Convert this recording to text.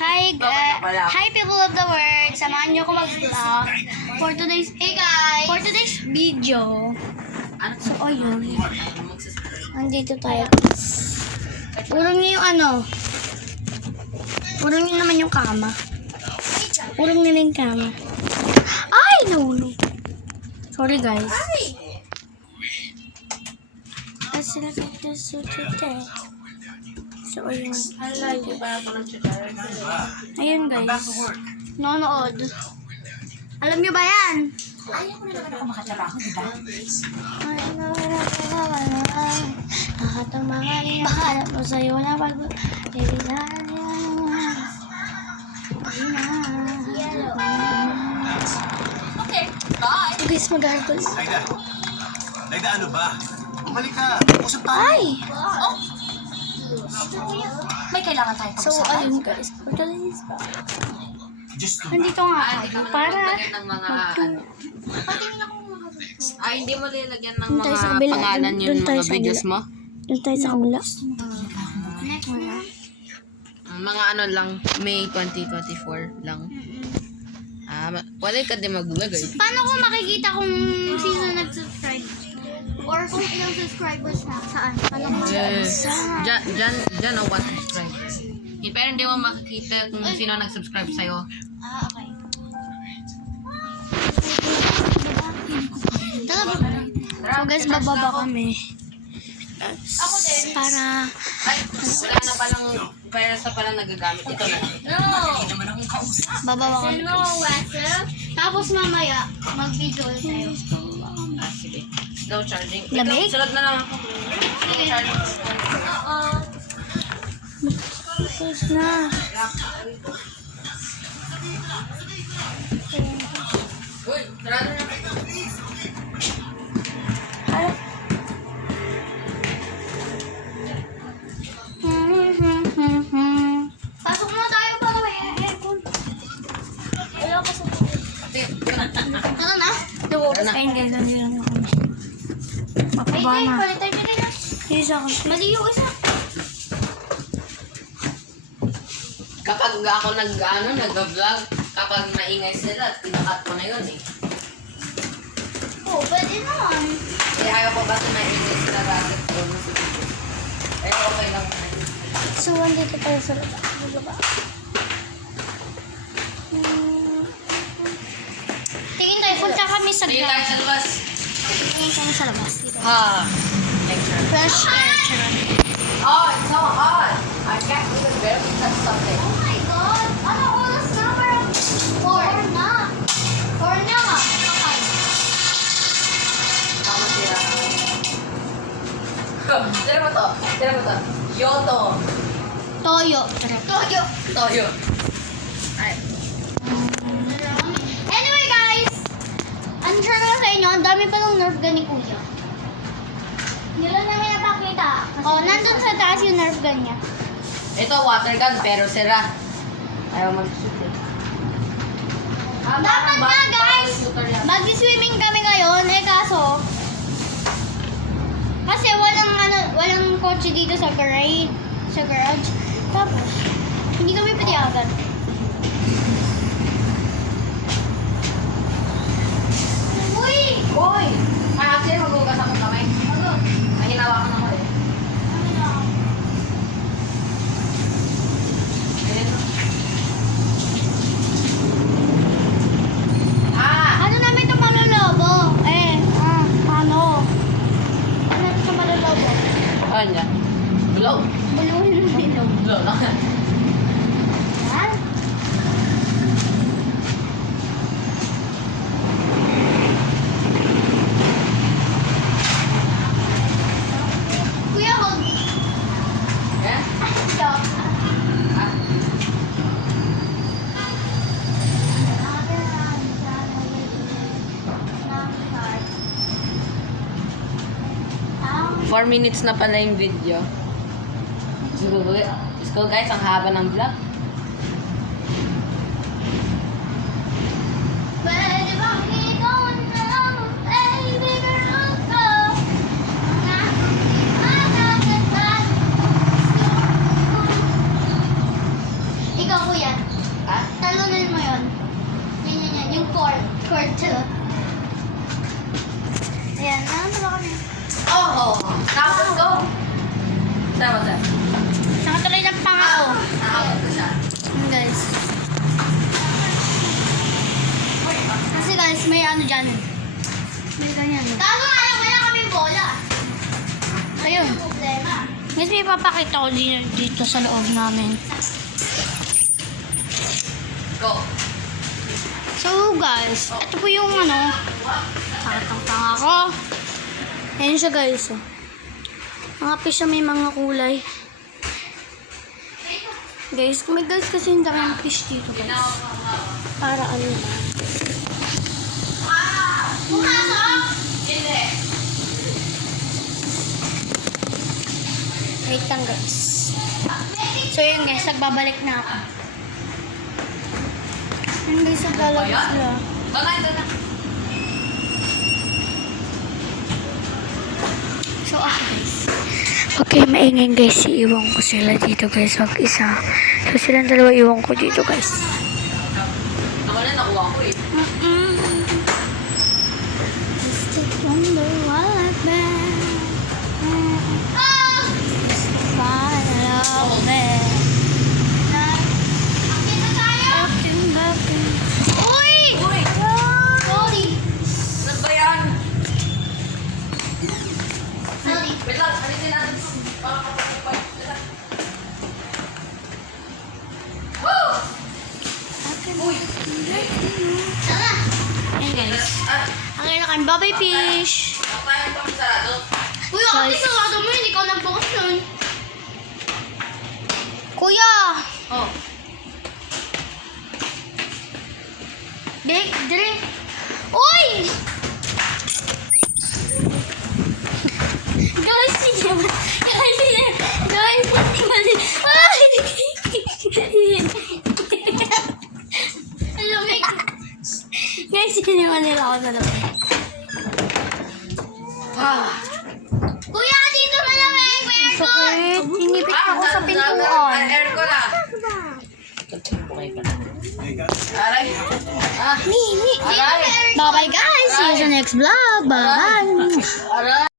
Hi people of the world! Samahan niyo ako mag-vlog for today's video. So ayun. Nandito tayo. Urong niyo yung ano. Urong niyo naman yung kama. Urong nila yung kama. Ay! Nahulog. Sorry guys. Kasi nagkakasutote. So, ayun. Ayun, guys. Nonood. Alam nyo ba yan? Ayaw ko na naman ako makatrabaho, di ba? Lahat ng mga iyakarap mo sa'yo na pag... Okay, bye! So, guys, mag-harbol. Laida, ano ba? Bumalik ka. Usap tayo. Ay! Oh! May kailangan tayong So, pag-usapan. ayun, guys. For today's Diyos ko. nandito nga ako para ng mga ano. Ay, hindi mo lilagyan ng Doon tayo sa mga kabila. pangalan Doon yung tayo mga sa videos kabila. mo? Doon tayo sa kabila. Wala. Mga ano lang, May 2024 lang. Wala ka din maglagay. Paano ko makikita kung sino nag-subscribe? Or kung ilang subscribers na? Saan? Paano ko Yes. Saan? Diyan ang 1 subscriber. Pero hindi mo makikita kung sino nag-subscribe sa'yo. Okay. So guys, bababa kami. Para Ay, wala na palang pera sa palang nagagamit. Ito na. bababa kami. Tapos mamaya, mag-video ulit tayo. Sige. Slow charging. Lamig? Ikaw, sunod na lang ako. Slow charging. Tapos na. Uy, sarado na. Pasok na tayo para may aircon. Wala pa sa Ano na? Dumoros kayo guys. Nandito lang ako. Makaba na. Isa ako. Mali yung isa. Kapag ako nag-vlog, kapag maingay sila, pinakat ko na yun eh. Oo, pwede naman. Kaya ayaw ko ba na maingay sila bakit ko na sa video. Pero okay lang na. So, andito tayo sa baba. Tingin tayo. Punta kami sa Sige tayo sa labas. Tingin kami sa labas. Dito. Lecture. Fresh air. Charot. Oh, it's so hot. I can't even bear to touch something. Oh my God! Ano oras na? Parang 4 na. 4 na nga. Okay. Ako sila. Tira mo to. Tira mo to. Yoto. Toyo. Charot. Toyo. Toyo. Ay. Anyway guys, ano siya naman sa inyo, ang dami pa ng Nerf gun ni Kuya. Hindi lang namin napakita. Oh, nandun sa taas yung Nerf gun niya. Ito water gun pero sira. Ayaw mag-shoot eh. Dapat nga guys, mag-swimming kami ngayon, eh kaso, kasi walang kotse dito sa garage. Tapos, hindi kami pwede agad. Uy! Hoy! Actually, maghugas ako kamay. Ano? Mahinawakan ako eh. Ayan. Ano namin ito malolobo? Ano? Ano ito malolobo? Ano niya? Blow. Buluhin mo nilo. Blow lang. Yan. Kuya, huwag. Yan. Stop. Ah. Ah, 4 minutes na pala yung video. Let's go guys, ang haba ng vlog. pwede bang ikaw na, baby girl ko? Mga yan. May ganyan. Kaso nga lang, wala kaming bola. Ayun. Yung problema. Guys, may papakita ko dito sa loob namin. Go. So guys, ito po yung ano, takatang-tanga ko. Ayan siya guys. Oh. Mga fish na may mga kulay. Guys, may guys kasi yung daming fish dito guys. Para ano na. Pumasok! Hindi. Wait lang guys. So yun guys, nagbabalik na ako. Yun guys, naglalabas sila. Baka ito na. So guys. Okay, maingay guys. Iiwan ko sila dito guys. Mag-isa. So silang dalawa iwan ko dito guys. Ako na nakuha ko eh. Mystic wonder while I Uy! Uy! Sorry! Ano ba yan? Sorry. Wait lang, alisin natin. Para kapag-kapag. Woo! Uy! Tara! Ayan guys. Ang kailangan baboy fish. Tayo pa sarado. Uy, ate, sarado mo. Hindi ka nagbukas nun. Kuya! Oh. Big drink. Uy! Guys, hindi naman. Guys, hindi naman. Guys, hindi naman. Ay! Alamig. Guys, hindi naman nila ako sa lamig. Ah. Kuya, dito malamig. Sakit. Inipit ako sa pintuan. Air ko na. Aray. Ah. Nini. Aray. Bye-bye guys. See you sa next vlog. Bye-bye. Aray.